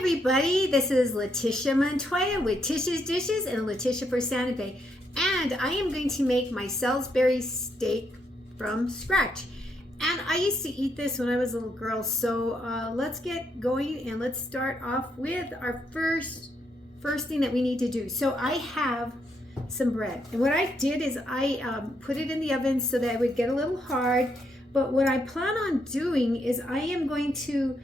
everybody, this is Letitia Montoya with TishsDishs and Letitia for Santa Fe, and I am going to make my Salisbury steak from scratch. And I used to eat this when I was a little girl, so let's get going and let's start off with our first thing that we need to do. So I have some bread, and what I did is I put it in the oven so that it would get a little hard. But what I plan on doing is I am going to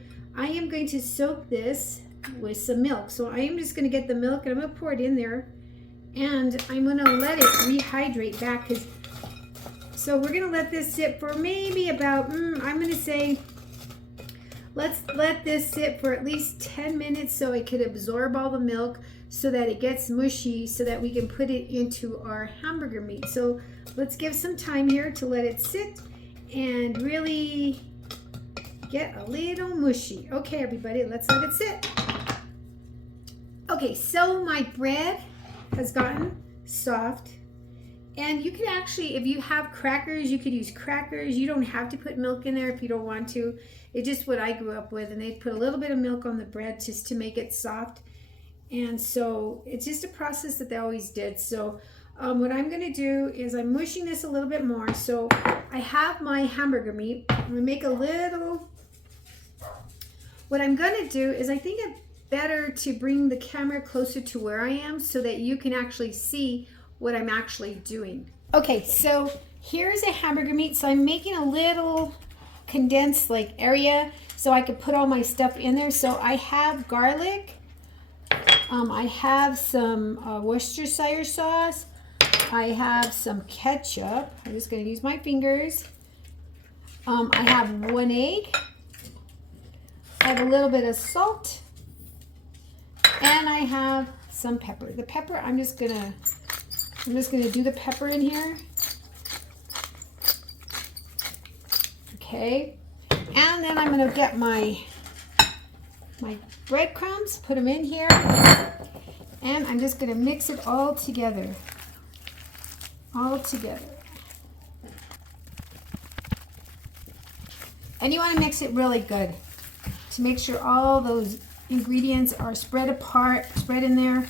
soak this with some milk. So I am just going to get the milk and I'm going to pour it in there, and I'm going to let it rehydrate back. So we're going to let this sit for maybe about, I'm going to say, let's let this sit for at least 10 minutes so it could absorb all the milk so that it gets mushy so that we can put it into our hamburger meat. So let's give some time here to let it sit and really get a little mushy. Okay, everybody, let's let it sit. Okay, so my bread has gotten soft, and you can actually, if you have crackers, you could use crackers. You don't have to put milk in there if you don't want to. It's just what I grew up with, and they put a little bit of milk on the bread just to make it soft. And so it's just a process that they always did. So what I'm going to do is I'm mushing this a little bit more. So I have my hamburger meat. I'm going to make a little. What I'm going to do is I think it's better to bring the camera closer to where I am so that you can actually see what I'm actually doing. Okay, so here's a hamburger meat. So I'm making a little condensed like area so I could put all my stuff in there. So I have garlic. I have some Worcestershire sauce. I have some ketchup. I'm just going to use my fingers. I have 1 egg. I have a little bit of salt, and I have some pepper. The pepper, I'm just gonna do the pepper in here. Okay, and then I'm gonna get my breadcrumbs, put them in here, and I'm just gonna mix it all together. And you want to mix it really good to make sure all those ingredients are spread in there.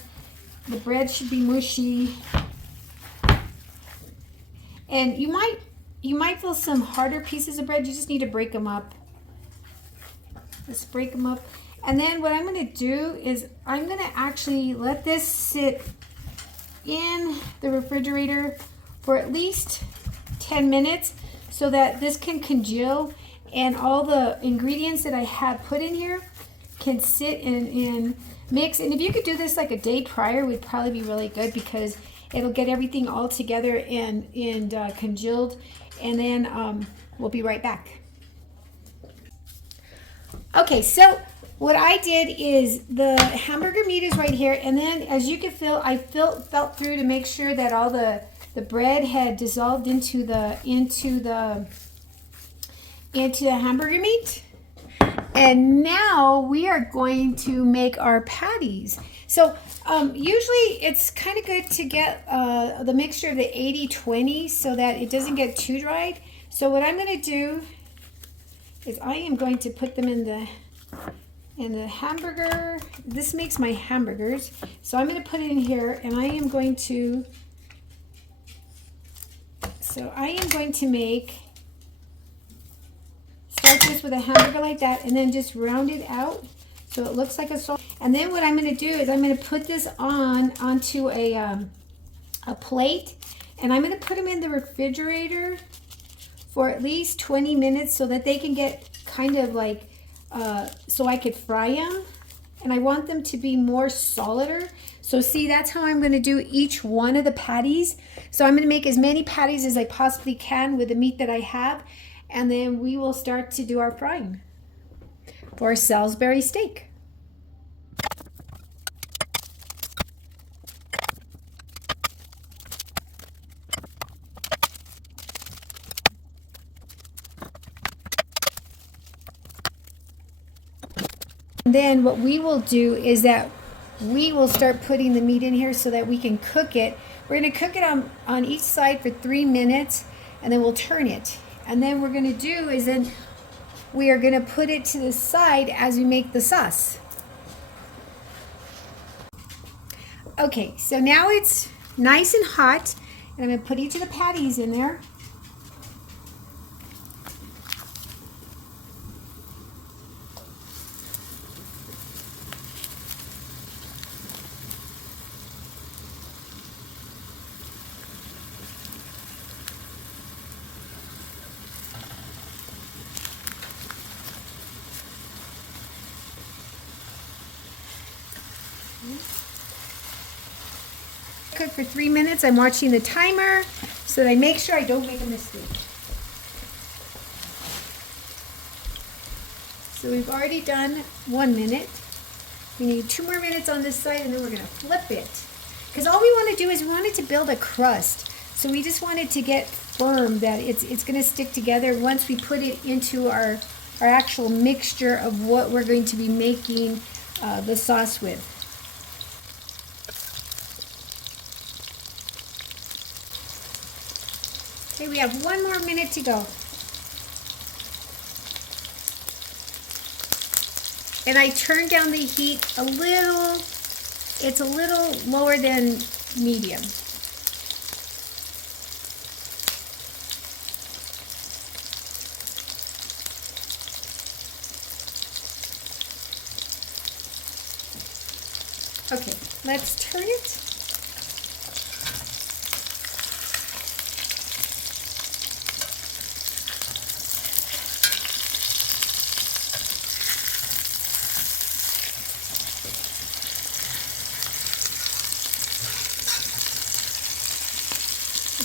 The bread should be mushy. And you might feel some harder pieces of bread. You just need to break them up. Just break them up. And then what I'm going to do is I'm going to actually let this sit in the refrigerator for at least 10 minutes so that this can congeal and all the ingredients that I had put in here can sit and mix. And if you could do this like a day prior, would probably be really good because it'll get everything all together and congealed. And then we'll be right back. Okay, so what I did is the hamburger meat is right here, and then as you can feel, I felt through to make sure that all the bread had dissolved into the hamburger meat. And now we are going to make our patties. So usually it's kind of good to get the mixture of the 80-20 so that it doesn't get too dried. So what I'm going to do is I am going to put them in the hamburger. This makes my hamburgers. So I'm going to put it in here, and I am going to start this with a hamburger like that, and then just round it out so it looks like a salt. And then what I'm going to do is I'm going to put this onto a plate, and I'm going to put them in the refrigerator for at least 20 minutes so that they can get kind of like so I could fry them. And I want them to be more solider. So see, that's how I'm going to do each one of the patties. So I'm going to make as many patties as I possibly can with the meat that I have. And then we will start to do our frying for a Salisbury steak. Then what we will do is that we will start putting the meat in here so that we can cook it. We're going to cook it on each side for 3 minutes, and then we'll turn it. And then what we're going to do is then we are going to put it to the side as we make the sauce. Okay, so now it's nice and hot, and I'm going to put each of the patties in there. Cook for 3 minutes. I'm watching the timer so that I make sure I don't make a mistake. So we've already done 1 minute. We need 2 more minutes on this side, and then we're going to flip it. Because all we want to do is we want it to build a crust. So we just want it to get firm, that it's going to stick together once we put it into our actual mixture of what we're going to be making the sauce with. Okay, we have 1 more minute to go. And I turned down the heat a little. It's a little lower than medium. Okay, let's turn it.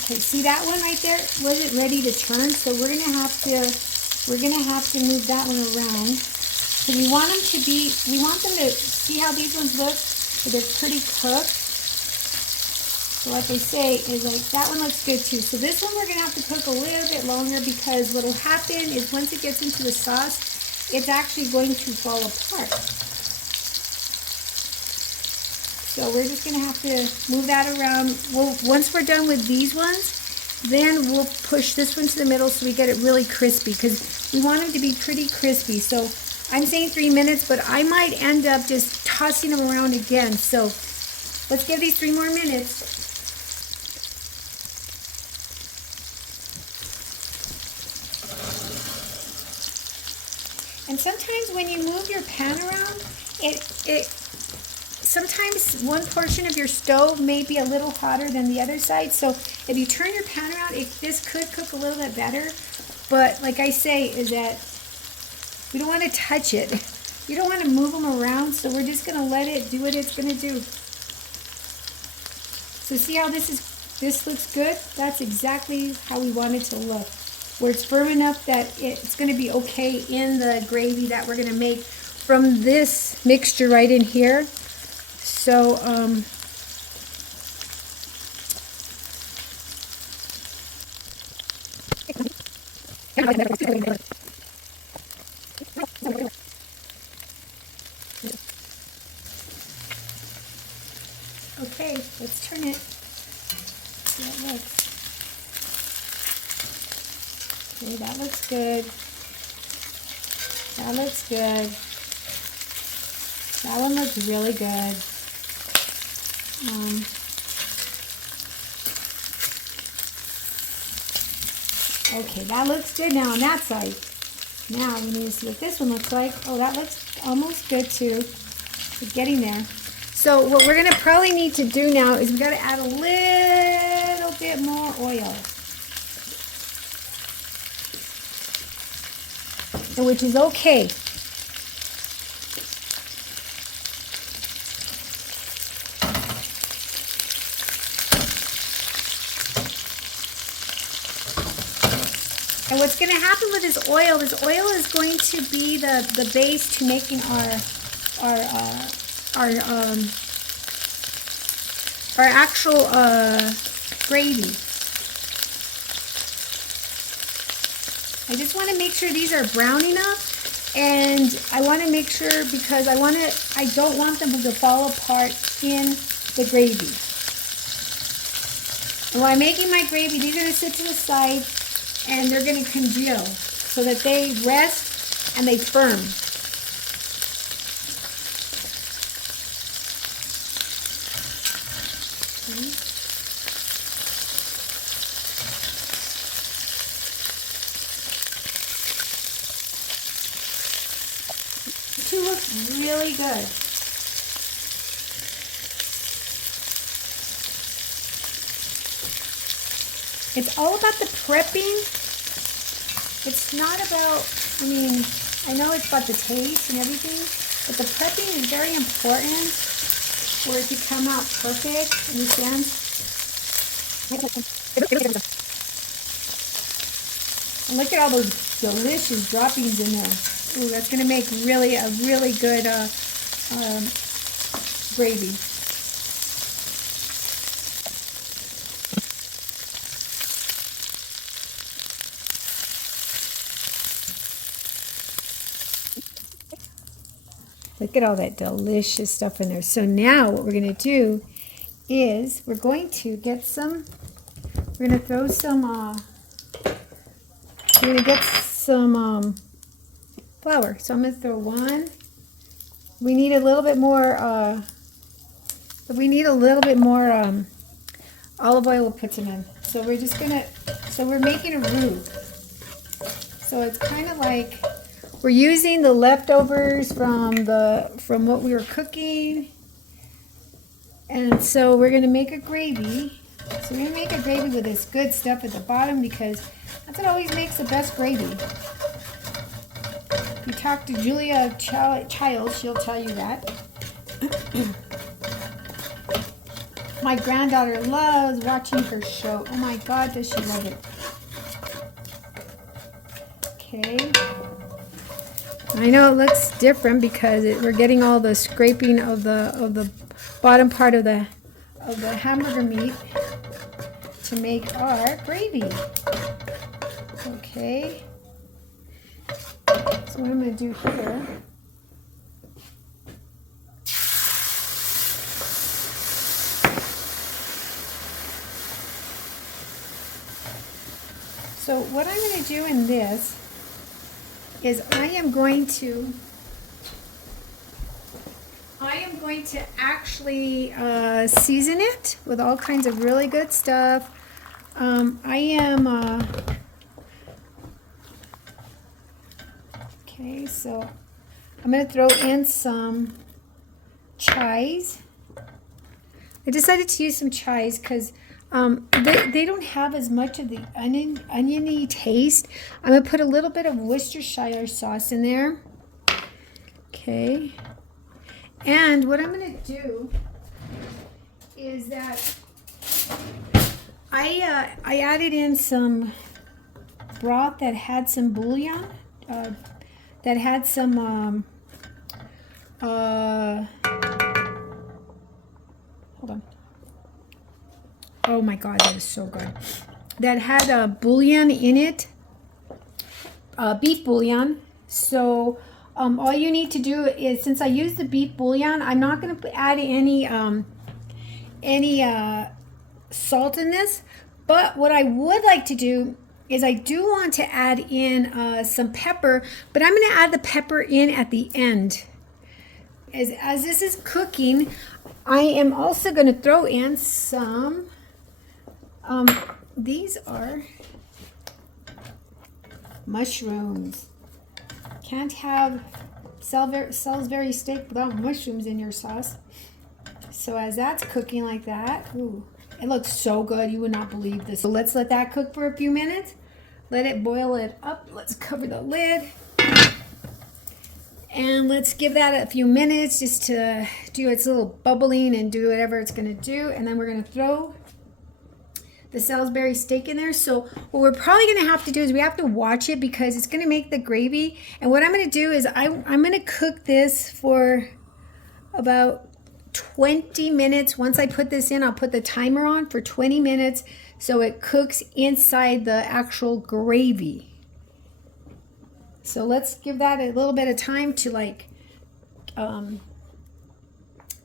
Okay, see that one right there? Wasn't ready to turn, so we're gonna have to move that one around. So we want them to see how these ones look. So they're pretty cooked. So like I say, is like that one looks good too. So this one we're gonna have to cook a little bit longer, because what'll happen is once it gets into the sauce, it's actually going to fall apart. So we're just going to have to move that around. Once we're done with these ones, then we'll push this one to the middle so we get it really crispy, because we want them to be pretty crispy. So I'm saying 3 minutes, but I might end up just tossing them around again. So let's give these 3 more minutes. And sometimes when you move your pan around, sometimes one portion of your stove may be a little hotter than the other side. So if you turn your pan around, this could cook a little bit better. But like I say, is that we don't want to touch it. You don't want to move them around, so we're just going to let it do what it's going to do. So see how this looks good? That's exactly how we want it to look. Where it's firm enough that it's going to be okay in the gravy that we're going to make from this mixture right in here. So, okay, let's turn it. See how it looks. Okay, that looks good. That looks good. That one looks really good. Okay, that looks good now on that side. Now we need to see what this one looks like. Oh, that looks almost good too. It's getting there. So what we're gonna probably need to do now is we gotta add a little bit more oil. Which is okay. And what's going to happen with this oil is going to be the base to making our actual gravy. I just want to make sure these are brown enough, and I want to make sure because I don't want them to fall apart in the gravy. And while I'm making my gravy, these are going to sit to the side, and they're going to congeal so that they rest and they firm. Okay. The two look really good. It's all about the prepping. It's not about, I mean, I know it's about the taste and everything, but the prepping is very important for it to come out perfect. Understand? And look at all those delicious droppings in there. Ooh, that's going to make a really good gravy. Look at all that delicious stuff in there. So now what we're going to do is we're going to get some, we're going to throw some, we're going to get some flour. So I'm going to throw one. We need a little bit more, olive oil. We'll put some in. So we're just going to, so we're making a roux. So it's kind of like, we're using the leftovers from what we were cooking. And so we're going to make a gravy. So we're going to make a gravy with this good stuff at the bottom because that's what always makes the best gravy. If you talk to Julia Childs, she'll tell you that. My granddaughter loves watching her show. Oh my God, does she love it. Okay. I know it looks different because we're getting all the scraping of the bottom part of the hamburger meat to make our gravy. Okay. So what I'm going to do here, so what I'm going to do in this is I am going to actually season it with all kinds of really good stuff. Okay, so I'm going to throw in some chives. I decided to use some chives because they don't have as much of the oniony taste. I'm going to put a little bit of Worcestershire sauce in there. Okay. And what I'm going to do is that I added in some broth that had some bouillon, that had some hold on. Oh my God, that is so good. That had a bouillon in it, beef bouillon. So all you need to do is, since I used the beef bouillon, I'm not going to add any salt in this. But what I would like to do is I do want to add in some pepper, but I'm going to add the pepper in at the end. As this is cooking, I am also going to throw in some, these are mushrooms. Can't have Salisbury steak without mushrooms in your sauce. So as that's cooking like that, ooh, it looks so good. You would not believe this. So let's let that cook for a few minutes. Let it boil it up. Let's cover the lid. And let's give that a few minutes just to do its little bubbling and do whatever it's going to do. And then we're going to throw the Salisbury steak in there. So what we're probably going to have to do is we have to watch it because it's going to make the gravy. And what I'm going to do is I'm going to cook this for about 20 minutes. Once I put this in, I'll put the timer on for 20 minutes so it cooks inside the actual gravy. So let's give that a little bit of time to like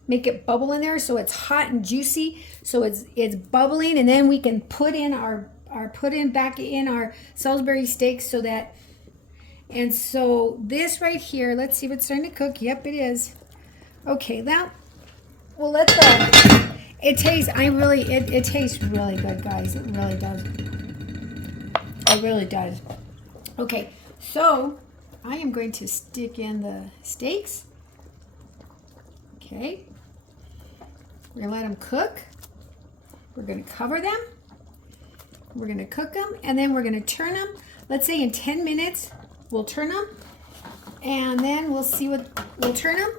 make it bubble in there so it's hot and juicy, so it's bubbling, and then we can put in back in our Salisbury steak so that. And so this right here, let's see if it's starting to cook. Yep, it is. Okay, now we'll let It tastes, it tastes really good, guys. It really does. It really does. Okay, so I am going to stick in the steaks. Okay. We're going to let them cook. We're going to cover them. We're going to cook them, and then we're going to turn them. Let's say in 10 minutes, we'll turn them, and then we'll see what, we'll turn them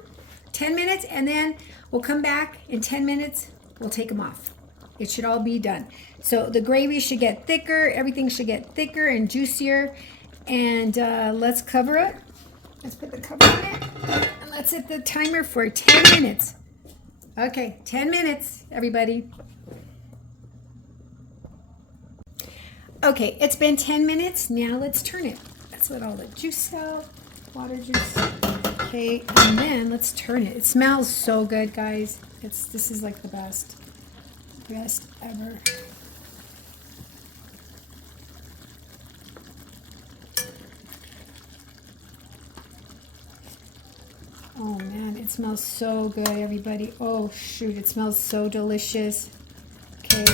10 minutes, and then we'll come back in 10 minutes. We'll take them off. It should all be done. So the gravy should get thicker. Everything should get thicker and juicier. And let's cover it. Let's put the cover on it. And let's set the timer for 10 minutes. Okay, 10 minutes, everybody. Okay, it's been 10 minutes. Now let's turn it. Let's let all the juice out. Water juice. Okay, and then let's turn it. It smells so good, guys. This is like the best ever. Oh man, it smells so good, everybody. Oh shoot, it smells so delicious. Okay.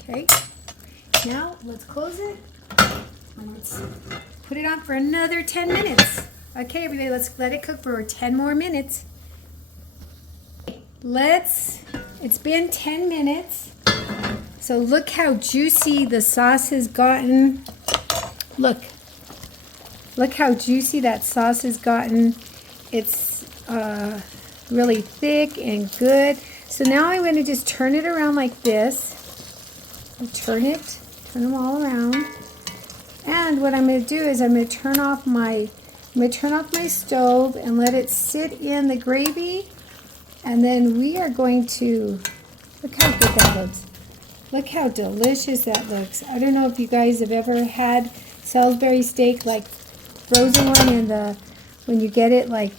Okay. Now let's close it. And let's put it on for another 10 minutes. Okay, everybody, let's let it cook for 10 more minutes. It's been 10 minutes. So look how juicy the sauce has gotten. Look how juicy that sauce has gotten. It's really thick and good. So now I'm going to just turn it around like this. Turn them all around. And what I'm going to do is I'm going to turn off my stove and let it sit in the gravy. And then we are going to, look how good that looks. Look how delicious that looks. I don't know if you guys have ever had Salisbury steak, like frozen one when you get it like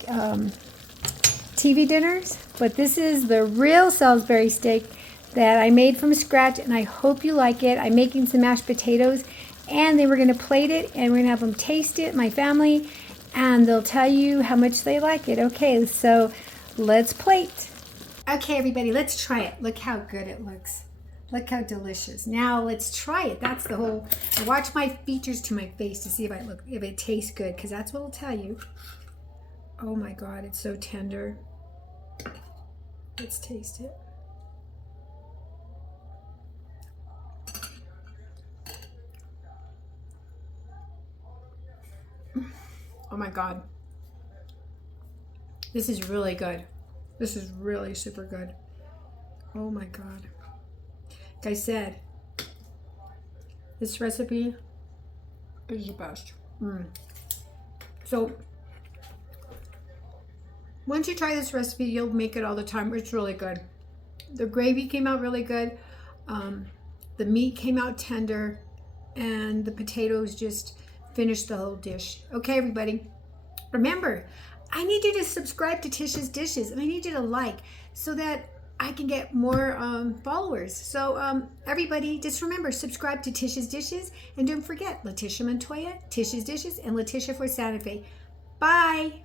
TV dinners. But this is the real Salisbury steak that I made from scratch, and I hope you like it. I'm making some mashed potatoes, and then we're going to plate it, and we're going to have them taste it, my family, and they'll tell you how much they like it. Okay, so let's plate. Okay, everybody, let's try it. Look how good it looks. Look how delicious. Now let's try it. That's the whole, I watch my features to my face to see if it tastes good, because that's what it'll tell you. Oh my God, it's so tender. Let's taste it. Oh my God. This is really good. This is really super good. Oh my God. Like I said, this recipe is the best. So once you try this recipe, you'll make it all the time. It's really good. The gravy came out really good. The meat came out tender, and the potatoes just finished the whole dish. Okay, everybody. Remember, I need you to subscribe to Tish's Dishes, and I need you to like so that I can get more followers. So everybody, just remember, subscribe to Tish's Dishes, and don't forget Letitia Montoya, Tish's Dishes, and Letitia for Santa Fe. Bye.